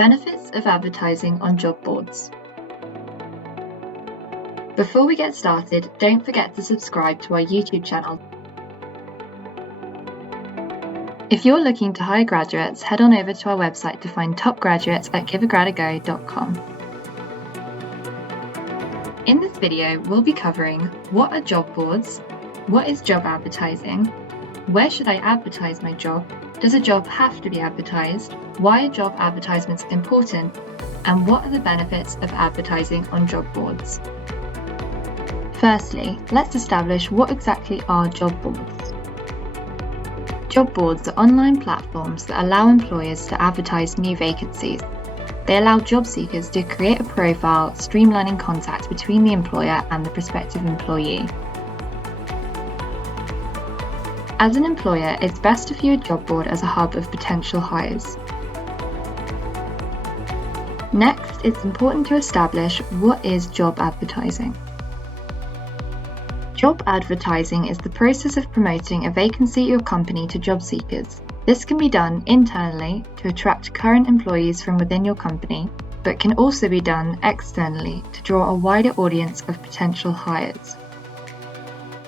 Benefits of advertising on job boards. Before we get started, don't forget to subscribe to our YouTube channel. If you're looking to hire graduates, head on over to our website to find top graduates at giveagradago.com. In this video, we'll be covering what are job boards, what is job advertising, where should I advertise my job, does a job have to be advertised, why are job advertisements important, and what are the benefits of advertising on job boards. Firstly, let's establish what exactly are job boards. Job boards are online platforms that allow employers to advertise new vacancies. They allow job seekers to create a profile, streamlining contact between the employer and the prospective employee. As an employer, it's best to view a job board as a hub of potential hires. Next, it's important to establish what is job advertising. Job advertising is the process of promoting a vacancy at your company to job seekers. This can be done internally to attract current employees from within your company, but can also be done externally to draw a wider audience of potential hires.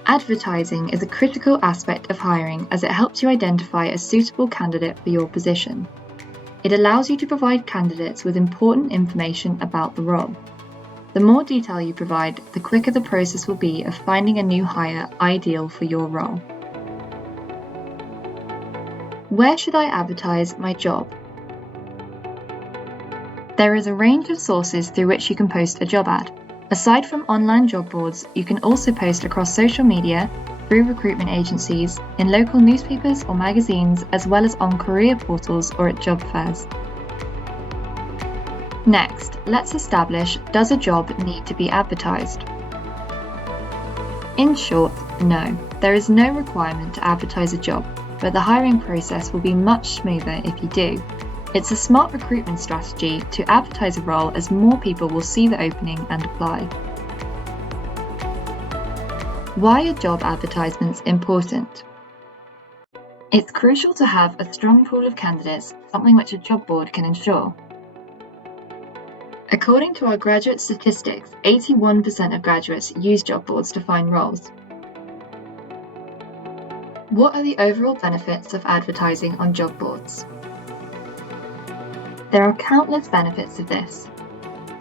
Advertising is a critical aspect of hiring as it helps you identify a suitable candidate for your position. It allows you to provide candidates with important information about the role. The more detail you provide, the quicker the process will be of finding a new hire ideal for your role. Where should I advertise my job? There is a range of sources through which you can post a job ad. Aside from online job boards, you can also post across social media, through recruitment agencies, in local newspapers or magazines, as well as on career portals or at job fairs. Next, let's establish, does a job need to be advertised? In short, no. There is no requirement to advertise a job, but the hiring process will be much smoother if you do. It's a smart recruitment strategy to advertise a role as more people will see the opening and apply. Why are job advertisements important? It's crucial to have a strong pool of candidates, something which a job board can ensure. According to our graduate statistics, 81% of graduates use job boards to find roles. What are the overall benefits of advertising on job boards? There are countless benefits of this.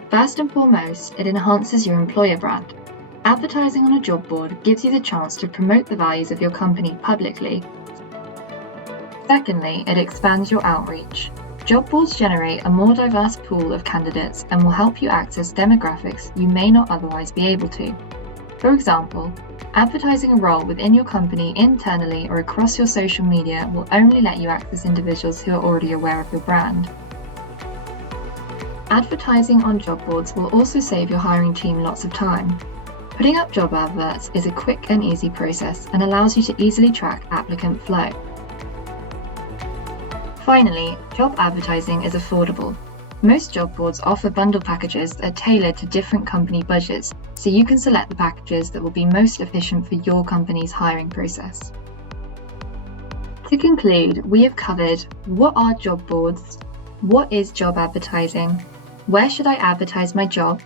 First and foremost, it enhances your employer brand. Advertising on a job board gives you the chance to promote the values of your company publicly. Secondly, it expands your outreach. Job boards generate a more diverse pool of candidates and will help you access demographics you may not otherwise be able to. For example, advertising a role within your company internally or across your social media will only let you access individuals who are already aware of your brand. Advertising on job boards will also save your hiring team lots of time. Putting up job adverts is a quick and easy process and allows you to easily track applicant flow. Finally, job advertising is affordable. Most job boards offer bundle packages that are tailored to different company budgets, so you can select the packages that will be most efficient for your company's hiring process. To conclude, we have covered what are job boards, what is job advertising, where should I advertise my job,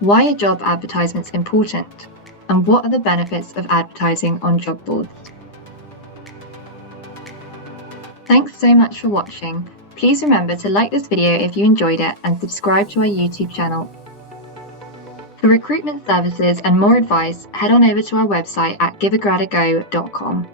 why are job advertisements important, and what are the benefits of advertising on job boards. Thanks so much for watching. Please remember to like this video if you enjoyed it and subscribe to our YouTube channel. For recruitment services and more advice, head on over to our website at giveagradago.com.